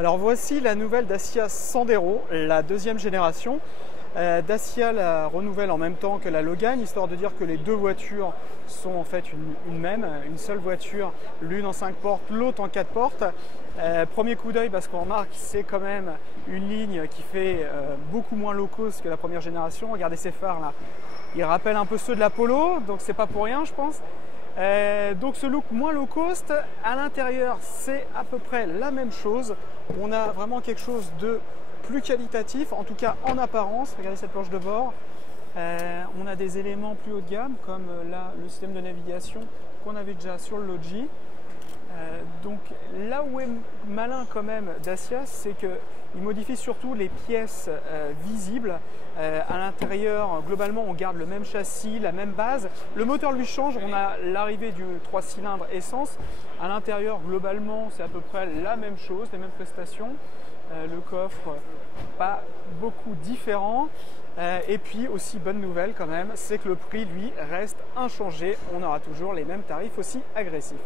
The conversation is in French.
Alors voici la nouvelle Dacia Sandero, la deuxième génération. Dacia la renouvelle en même temps que la Logan, histoire de dire que les deux voitures sont en fait une seule voiture, l'une en 5 portes, l'autre en 4 portes. Premier coup d'œil parce qu'on remarque que c'est quand même une ligne qui fait beaucoup moins low cost que la première génération. Regardez ces phares là, ils rappellent un peu ceux de la Polo, donc c'est pas pour rien je pense. Donc ce look moins low cost, à l'intérieur c'est à peu près la même chose. On a vraiment quelque chose de plus qualitatif, en tout cas en apparence. Regardez cette planche de bord. On a des éléments plus haut de gamme comme là le système de navigation qu'on avait déjà sur le Logi. Donc là où est malin quand même Dacia, c'est qu'il modifie surtout les pièces visibles. À l'intérieur, globalement, on garde le même châssis, la même base. Le moteur lui change, on a l'arrivée du 3 cylindres essence. À l'intérieur, globalement, c'est à peu près la même chose, les mêmes prestations. Le coffre, pas beaucoup différent. Et puis aussi, bonne nouvelle quand même, c'est que le prix, lui, reste inchangé. On aura toujours les mêmes tarifs aussi agressifs.